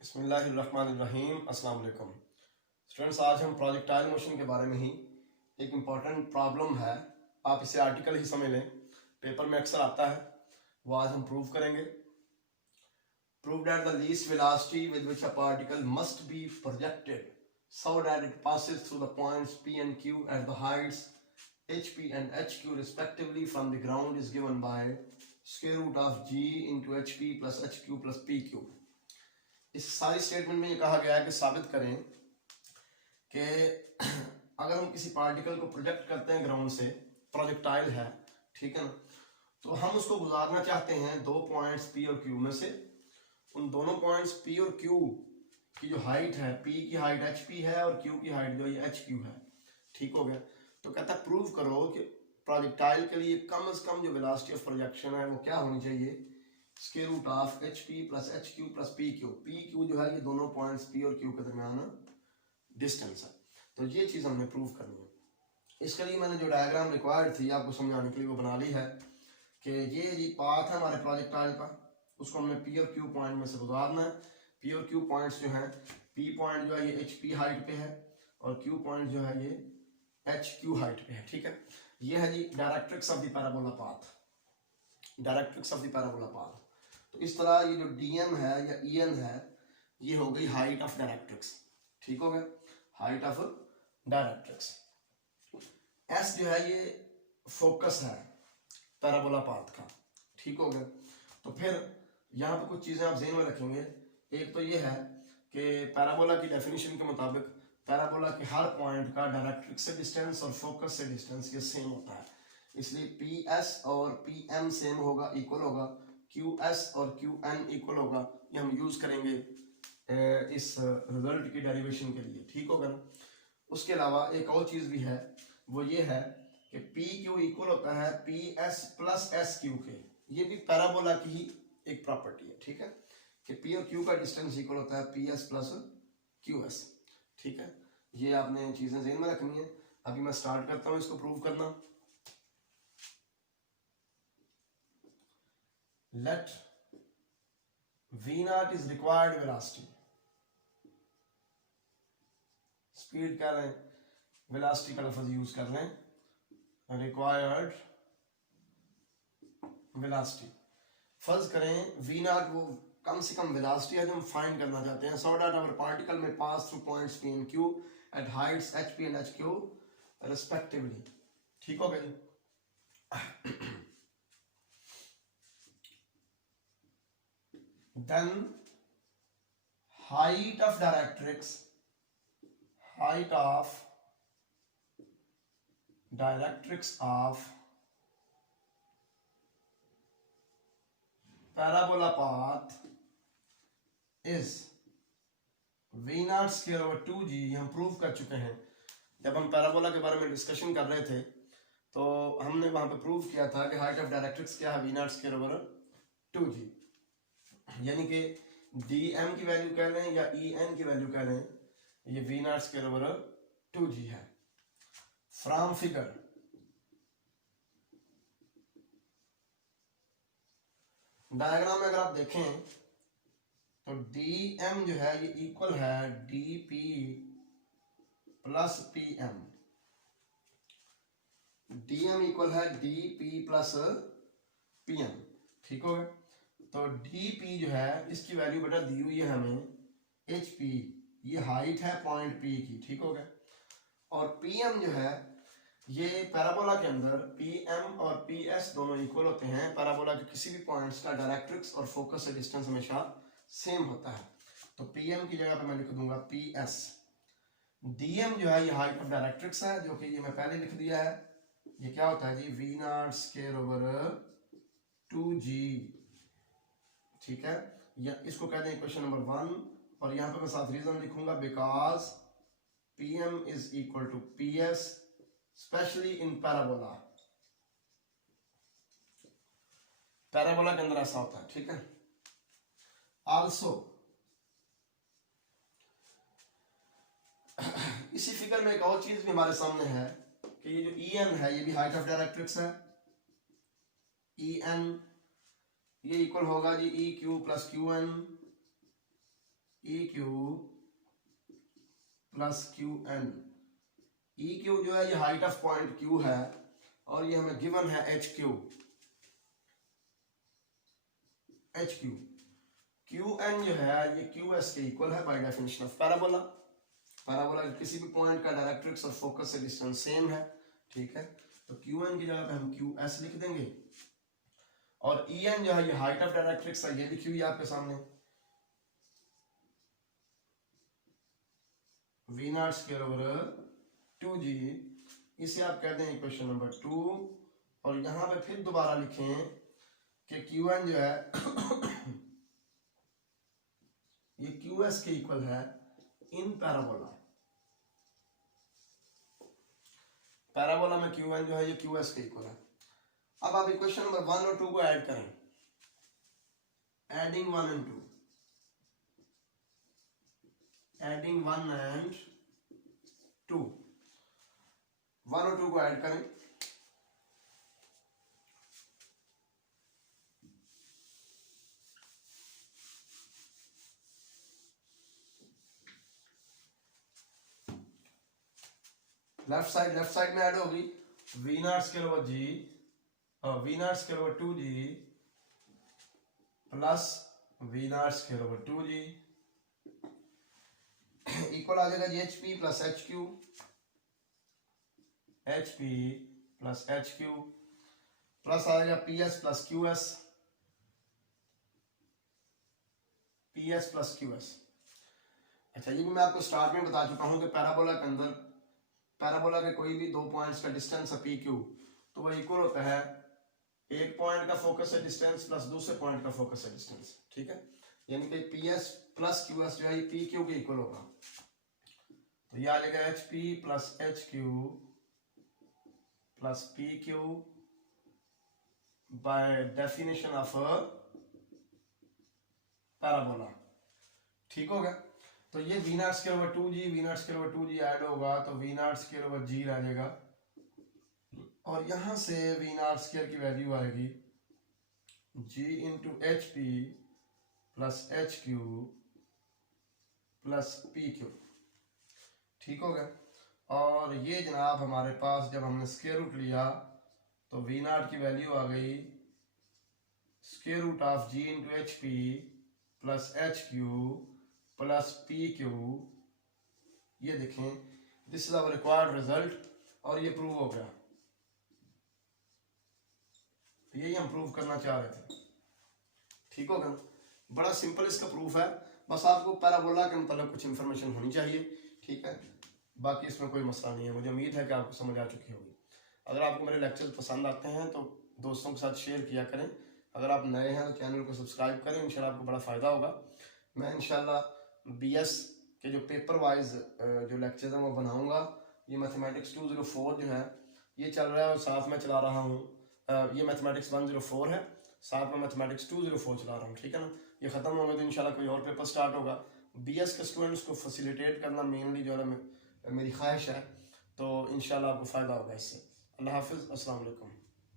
बिस्मिल्लाहिर्रहमानिर्रहीम। अस्सलाम वालेकुम स्टूडेंट्स, आज हम प्रोजेक्टाइल मोशन के बारे में ही एक इम्पॉर्टेंट प्रॉब्लम है, आप इसे आर्टिकल ही समझ लें, पेपर में अक्सर आता है, वो आज हम प्रूव करेंगे। Prove that the least velocity with which a particle must be projected so that it passes through the points P and Q at the heights HP and HQ respectively from the ground is given by square root of G into HP plus HQ plus PQ। इस सारी statement में ये कहा गया है कि साबित करें कि अगर हम किसी पार्टिकल को प्रोजेक्ट करते हैं ग्राउंड से, प्रोजेक्टाइल है, ठीक है ना, तो हम उसको गुजारना चाहते हैं दो पॉइंट्स पी और क्यू में से। उन दोनों पॉइंट्स पी और क्यू की जो हाइट है, पी की हाइट एच पी है और क्यू की हाइट जो ये एच क्यू है, ठीक हो गया। तो कहता है प्रूव करो कि प्रोजेक्टाइल के लिए कम से कम जो वेलोसिटी ऑफ प्रोजेक्शन है वो क्या होनी चाहिए, square root of h p plus h q plus p q. P q जो है ये दोनों पॉइंट्स पी और क्यू के दरमियान डिस्टेंस है, तो ये चीज़ हमने प्रूव करनी है। इसके लिए मैंने जो डायग्राम रिक्वायर्ड थी आपको समझाने के लिए वो बना ली है कि ये पाथ है हमारे प्रोजेक्टाइल का, उसको हमने पी और क्यू पॉइंट में से गुजारना है। पी और क्यू पॉइंट्स जो हैं, पी पॉइंट जो है ये एच पी हाइट पे है और क्यू पॉइंट जो है ये एच क्यू हाइट पे है, ठीक है। ये है जी directrix of the parabola path, directrix of the parabola path. तो इस तरह ये जो डीएम है या ईएन है ये हो गई हाइट ऑफ डायरेक्ट्रिक्स, ठीक हो गया, हाइट ऑफ डायरेक्ट्रिक्स। एस जो है ये फोकस है पैराबोला पाथ का, ठीक हो गया। तो फिर यहाँ पे कुछ चीजें आप ध्यान में रखेंगे। एक तो ये है कि पैराबोला की डेफिनेशन के मुताबिक पैराबोला के हर पॉइंट का डायरेक्ट्रिक्स से डिस्टेंस और फोकस से डिस्टेंस ये सेम होता है, इसलिए पी एस और पी एम सेम होगा, इक्वल होगा। क्यू एस और क्यू एन इक्वल होगा, ये हम यूज करेंगे इस रिजल्ट की डेरिवेशन के लिए, ठीक होगा ना। उसके अलावा एक और चीज भी है, वो ये है कि पी क्यू इक्वल होता है P S plus S Q के। ये भी पैराबोला की ही एक प्रॉपर्टी है, ठीक है, कि पी और क्यू का डिस्टेंस इक्वल होता है P S plus Q S, ठीक है। ये आपने चीजें ध्यान में रखनी है। अभी मैं स्टार्ट करता हूं इसको प्रूव करना। Let v naught is required velocity, speed कह रहे हैं, वेलोसिटी का लफ्ज यूज कर लें, रिक्वायर्ड वेलोसिटी। फर्ज करें वी नॉट वो कम से कम वेलोसिटी है जो हम फाइंड करना चाहते हैं, सो दैट आवर पार्टिकल में pass through points p and q at heights h p and h q respectively, ठीक हो गया जी। then height of directrix of parabola path is v naught square over 2g। हम prove कर चुके हैं, जब हम पैराबोला के बारे में डिस्कशन कर रहे थे तो हमने वहां पे प्रूव किया था कि हाइट ऑफ डायरेक्ट्रिक्स क्या है, v naught square over 2g, यानी कि डी एम की वैल्यू कह लें या ई एन की वैल्यू कह लें, ये v naught square over 2g है। फ्रॉम फिगर डायग्राम में अगर आप देखें तो डी एम जो है ये इक्वल है D P plus P M. D M equal है D P plus P M, ठीक हो गया। तो dp जो है इसकी वैल्यू बेटा दी हुई है हमें hp, ये हाइट है पॉइंट p की, ठीक हो गया। और pm जो है ये पैराबोला के अंदर pm और ps दोनों इक्वल होते हैं। पैराबोला के किसी भी पॉइंट्स का डायरेक्ट्रिक्स और फोकस से डिस्टेंस हमेशा सेम होता है, तो pm की जगह पे मैं लिख दूंगा ps। dm जो है ये हाइट ऑफ डायरेक्ट्रिक्स है, जो कि ये मैं पहले लिख दिया है। ये क्या होता है जी, v not square over 2g, ठीक है। या इसको कहते हैं क्वेश्चन नंबर 1, और यहां पर मैं साथ रीजन लिखूंगा, because pm is equal to ps specially in parabola. Parabola के अंदर ऐसा होता है, ठीक है। आल्सो इसी फिगर में एक और चीज भी हमारे सामने है कि ये जो en है ये भी हाइट ऑफ डायरेक्ट्रिक्स है। en ये इक्वल होगा G E Q plus Q N E Q plus Q N. E Q जो है ये हाइट ऑफ पॉइंट क्यू है और ये हमें गिवन है h q. H q q n जो है ये क्यू एस के इक्वल है by definition of parabola. Parabola किसी भी पॉइंट का डायरेक्ट्रिक्स और फोकस से डिस्टेंस सेम है, ठीक है। तो क्यू एन की जगह पे हम क्यू एस लिख देंगे और ई एन जो है ये हाइट ऑफ डायरेक्ट्रिक्स है, ये लिखी हुई है आपके सामने we naught square over 2g। इसे आप कहते हैं इक्वेशन नंबर 2 और यहां पे फिर दोबारा लिखें कि क्यू एन जो है ये क्यू एस के इक्वल है इन पैराबोला। पैराबोला में क्यू एन जो है ये क्यू एस के इक्वल है। अब आप इक्वेशन नंबर 1 और 2 को ऐड करें, एडिंग 1 एंड 2, एडिंग 1 एंड 2, 1 और 2 को ऐड करें। लेफ्ट साइड में ऐड होगी V naught square over G और V naught square over 2g plus V naught square over 2g equal आ जाएगा G HP plus HQ, HP plus HQ plus आ जाएगा PS plus QS, PS plus QS। अच्छा ये भी मैं आपको स्टार्ट में बता चुका हूं कि पैराबोला के अंदर पैराबोला के कोई भी दो पॉइंट्स का डिस्टेंस है PQ तो वह इक्वल होता है एक पॉइंट का फोकस से डिस्टेंस प्लस दूसरे पॉइंट का फोकस से डिस्टेंस, ठीक है। यानी कि PS प्लस QS जो है ये PQ के इक्वल होगा। तो ये आ जाएगा HP plus HQ plus PQ by definition of parabola, ठीक हो गया। तो ये v naught square over 2g, v naught square over 2g add होगा तो v naught square over g रह जाएगा और यहां से वी नॉट स्क्वायर की वैल्यू आएगी g into HP plus HQ plus PQ, ठीक हो गया। और ये जनाब हमारे पास जब हमने स्क्वायर रूट लिया तो वी नॉट की वैल्यू आ गई square root of g into HP plus HQ plus PQ। ये देखें this is our required result और ये प्रूव हो गया। यही हम प्रूव करना चाह रहे थे, ठीक हो गया। बड़ा सिंपल इसका प्रूफ है, बस आपको पैराबोला के मतलब कुछ इंफॉर्मेशन होनी चाहिए, ठीक है। बाकी इसमें कोई मसला नहीं है। मुझे उम्मीद है कि आपको समझ आ चुकी होगी। अगर आपको मेरे लेक्चर पसंद आते हैं तो दोस्तों के साथ शेयर किया करें। अगर आप नए हैं तो चैनल को सब्सक्राइब करें, इंशाल्लाह आपको बड़ा फ़ायदा होगा। मैं इंशाल्लाह BS के जो पेपर वाइज जो लेक्चर्स हैं वो बनाऊंगा। ये मैथमेटिक्स 204 जो है ये चल रहा है और साथ में चला रहा हूँ ये मैथमेटिक्स 104 है, साथ में मैथमेटिक्स 204 चला रहा हूँ, ठीक है ना। ये ख़त्म होगा तो इंशाल्लाह कोई और पेपर स्टार्ट होगा। BS के स्टूडेंट्स को फैसिलिटेट करना मेनली जो है मेरी ख्वाहिश है, तो इंशाल्लाह आपको फ़ायदा होगा इससे। अल्लाह हाफिज़, अस्सलाम वालेकुम।